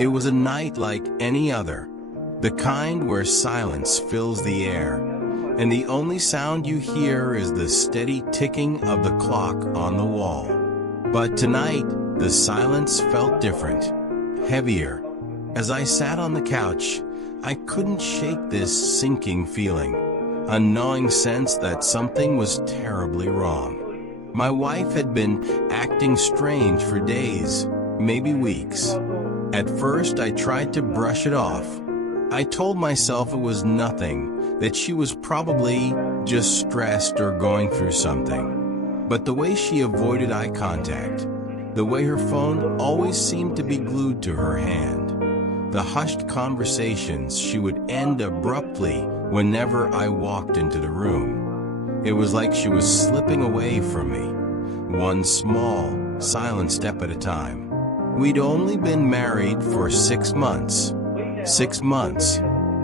It was a night like any other, the kind where silence fills the air, and the only sound you hear is the steady ticking of the clock on the wall. But tonight, the silence felt different, heavier. As I sat on the couch, I couldn't shake this sinking feeling, a gnawing sense that something was terribly wrong. My wife had been acting strange for days, maybe weeks. At first, I tried to brush it off. I told myself it was nothing, that she was probably just stressed or going through something. But the way she avoided eye contact, the way her phone always seemed to be glued to her hand, the hushed conversations she would end abruptly whenever I walked into the room. It was like she was slipping away from me, one small, silent step at a time. We'd only been married for 6 months. 6 months.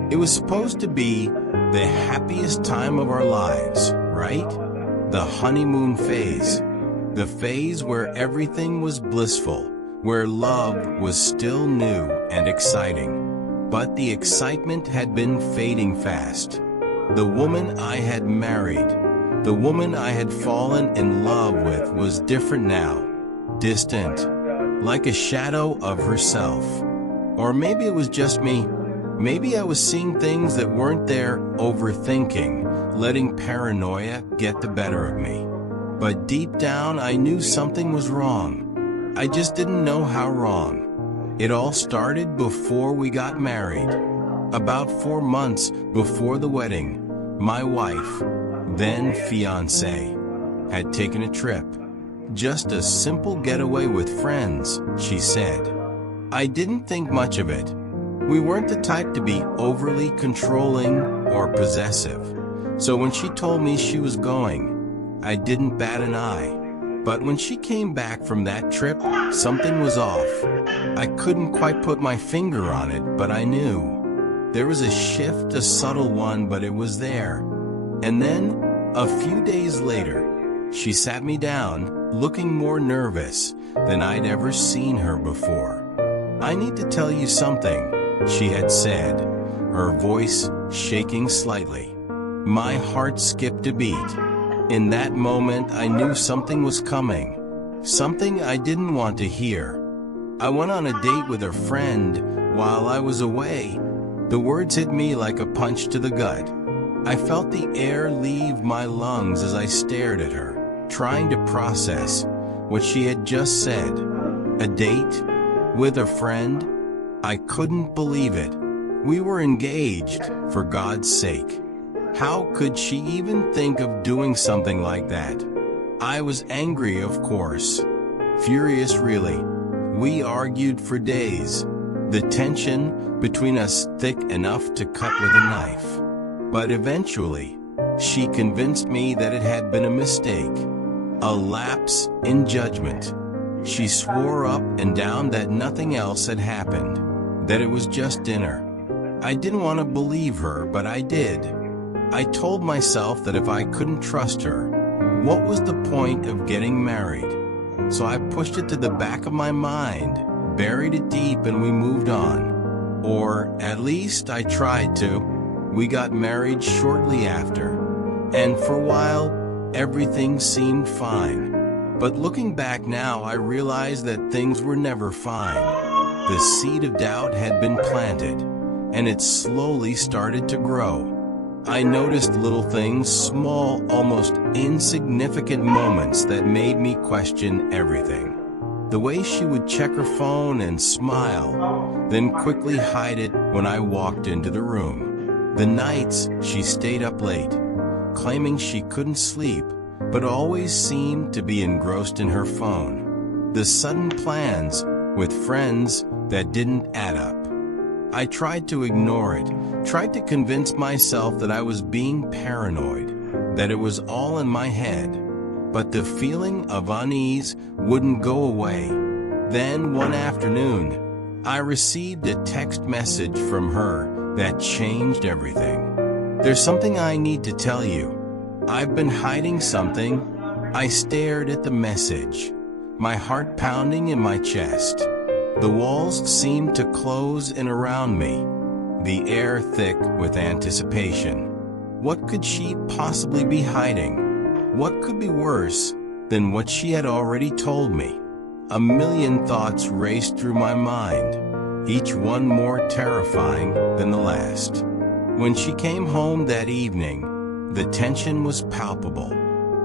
It was supposed to be the happiest time of our lives, right? The honeymoon phase. The phase where everything was blissful, where love was still new and exciting. But the excitement had been fading fast. The woman I had married, the woman I had fallen in love with, was different now. Distant, like a shadow of herself. Or maybe it was just me. Maybe I was seeing things that weren't there, overthinking, letting paranoia get the better of me. But deep down, I knew something was wrong. I just didn't know how wrong. It all started before we got married. About 4 months before the wedding, my wife, then fiancé, had taken a trip. Just a simple getaway with friends, she said. I didn't think much of it. We weren't the type to be overly controlling or possessive. So when she told me she was going, I didn't bat an eye. But when she came back from that trip, something was off. I couldn't quite put my finger on it, but I knew. There was a shift, a subtle one, but it was there. And then, a few days later, she sat me down, looking more nervous than I'd ever seen her before. I need to tell you something, she had said, her voice shaking slightly. My heart skipped a beat. In that moment, I knew something was coming, something I didn't want to hear. I went on a date with a friend while I was away. The words hit me like a punch to the gut. I felt the air leave my lungs as I stared at her, trying to process what she had just said. A date? With a friend? I couldn't believe it. We were engaged, for God's sake. How could she even think of doing something like that? I was angry, of course. Furious, really. We argued for days. The tension between us thick enough to cut with a knife. But eventually, she convinced me that it had been a mistake. A lapse in judgment. She swore up and down that nothing else had happened, that it was just dinner. I didn't want to believe her, but I did. I told myself that if I couldn't trust her, what was the point of getting married? So I pushed it to the back of my mind, buried it deep, and we moved on. Or at least I tried to. We got married shortly after, and for a while, everything seemed fine. But looking back now, I realized that things were never fine. The seed of doubt had been planted, and it slowly started to grow. I noticed little things, small, almost insignificant moments that made me question everything. The way she would check her phone and smile, then quickly hide it when I walked into the room. The nights she stayed up late, claiming she couldn't sleep, but always seemed to be engrossed in her phone. The sudden plans with friends that didn't add up. I tried to ignore it, tried to convince myself that I was being paranoid, that it was all in my head. But the feeling of unease wouldn't go away. Then one afternoon, I received a text message from her that changed everything. There's something I need to tell you. I've been hiding something. I stared at the message, my heart pounding in my chest. The walls seemed to close in around me, the air thick with anticipation. What could she possibly be hiding? What could be worse than what she had already told me? A million thoughts raced through my mind, each one more terrifying than the last. When she came home that evening, the tension was palpable.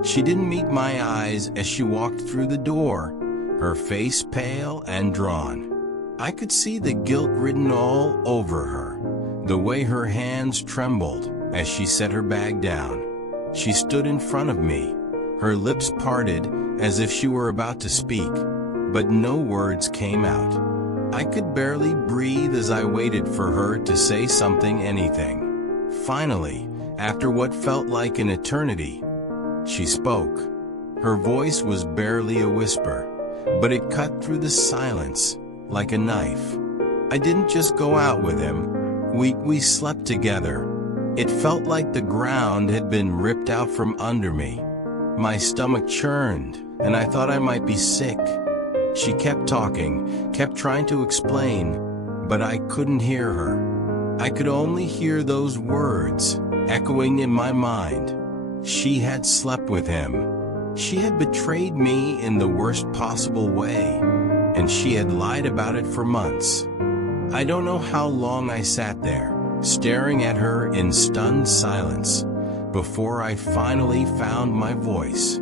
She didn't meet my eyes as she walked through the door, her face pale and drawn. I could see the guilt written all over her, the way her hands trembled as she set her bag down. She stood in front of me, her lips parted as if she were about to speak, but no words came out. I could barely breathe as I waited for her to say something, anything. Finally, after what felt like an eternity, she spoke. Her voice was barely a whisper, but it cut through the silence like a knife. I didn't just go out with him. We slept together. It felt like the ground had been ripped out from under me. My stomach churned, and I thought I might be sick. She kept talking, kept trying to explain, but I couldn't hear her. I could only hear those words echoing in my mind. She had slept with him. She had betrayed me in the worst possible way, and she had lied about it for months. I don't know how long I sat there, staring at her in stunned silence, before I finally found my voice.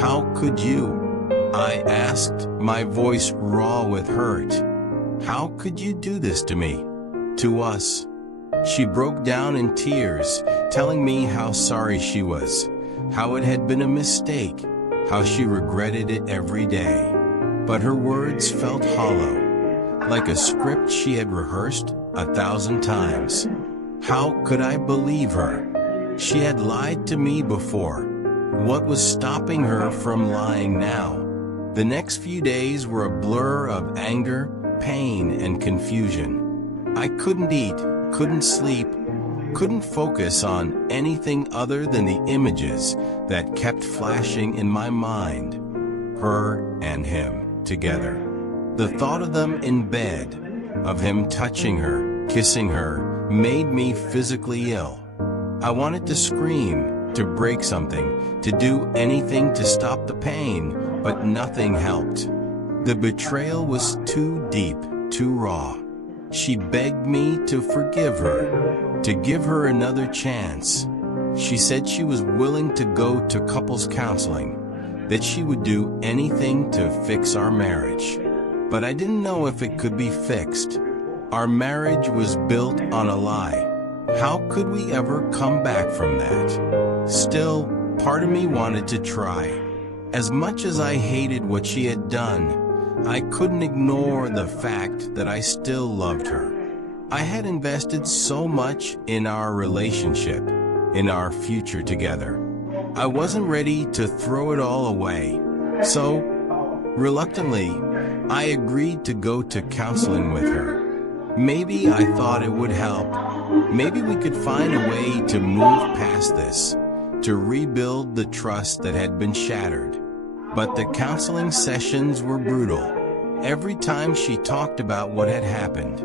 "How could you?" I asked, my voice raw with hurt. "How could you do this to me? To us?" She broke down in tears, telling me how sorry she was, how it had been a mistake, how she regretted it every day. But her words felt hollow, like a script she had rehearsed 1,000 times. How could I believe her? She had lied to me before. What was stopping her from lying now? The next few days were a blur of anger, pain, and confusion. I couldn't eat, couldn't sleep, couldn't focus on anything other than the images that kept flashing in my mind. Her and him together. The thought of them in bed, of him touching her, kissing her, made me physically ill. I wanted to scream, to break something, to do anything to stop the pain, but nothing helped. The betrayal was too deep, too raw. She begged me to forgive her, to give her another chance. She said she was willing to go to couples counseling, that she would do anything to fix our marriage. But I didn't know if it could be fixed. Our marriage was built on a lie. How could we ever come back from that? Still, part of me wanted to try. As much as I hated what she had done, I couldn't ignore the fact that I still loved her. I had invested so much in our relationship, in our future together. I wasn't ready to throw it all away. So, reluctantly, I agreed to go to counseling with her. Maybe I thought it would help. Maybe we could find a way to move past this, to rebuild the trust that had been shattered. But the counseling sessions were brutal. Every time she talked about what had happened,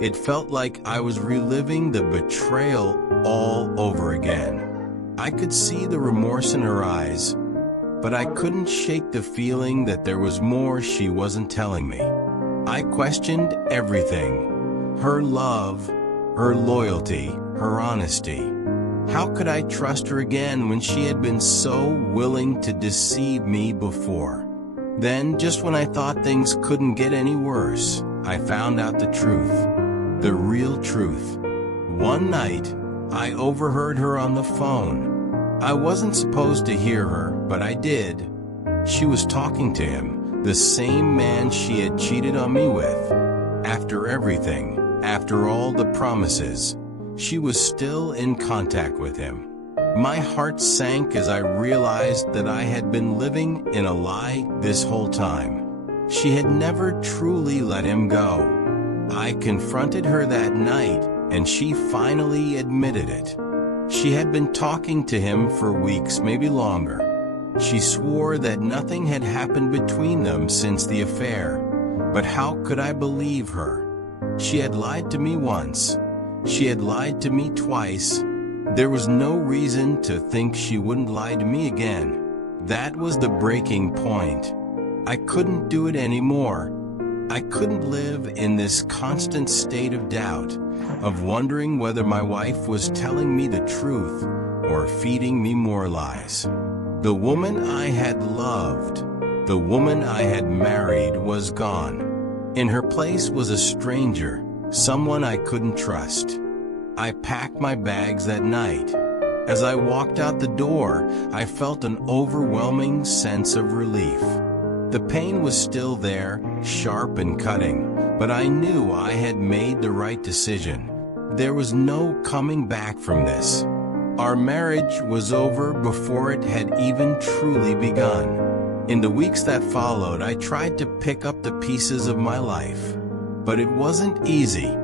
it felt like I was reliving the betrayal all over again. I could see the remorse in her eyes, but I couldn't shake the feeling that there was more she wasn't telling me. I questioned everything. Her love, her loyalty, her honesty. How could I trust her again when she had been so willing to deceive me before? Then, just when I thought things couldn't get any worse, I found out the truth. The real truth. One night, I overheard her on the phone. I wasn't supposed to hear her, but I did. She was talking to him, the same man she had cheated on me with. After everything, after all the promises, she was still in contact with him. My heart sank as I realized that I had been living in a lie this whole time. She had never truly let him go. I confronted her that night, and she finally admitted it. She had been talking to him for weeks, maybe longer. She swore that nothing had happened between them since the affair, But how could I believe her? She had lied to me once. She had lied to me twice. There was no reason to think she wouldn't lie to me again. That was the breaking point. I couldn't do it anymore. I couldn't live in this constant state of doubt, of wondering whether my wife was telling me the truth or feeding me more lies. The woman I had loved, the woman I had married, was gone. In her place was a stranger, someone I couldn't trust. I packed my bags that night. As I walked out the door, I felt an overwhelming sense of relief. The pain was still there, sharp and cutting, but I knew I had made the right decision. There was no coming back from this. Our marriage was over before it had even truly begun. In the weeks that followed, I tried to pick up the pieces of my life, but it wasn't easy.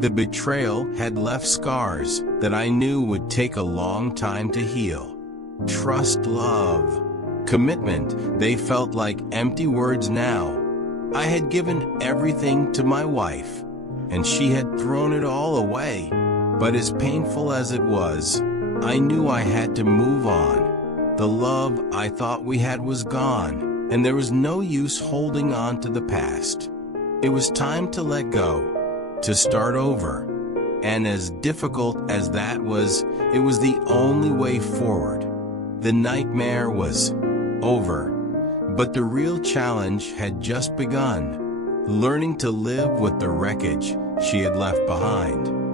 The betrayal had left scars that I knew would take a long time to heal. Trust, love, commitment, they felt like empty words now. I had given everything to my wife, and she had thrown it all away. But as painful as it was, I knew I had to move on. The love I thought we had was gone, and there was no use holding on to the past. It was time to let go, to start over. And as difficult as that was, it was the only way forward. The nightmare was over, but the real challenge had just begun, learning to live with the wreckage she had left behind.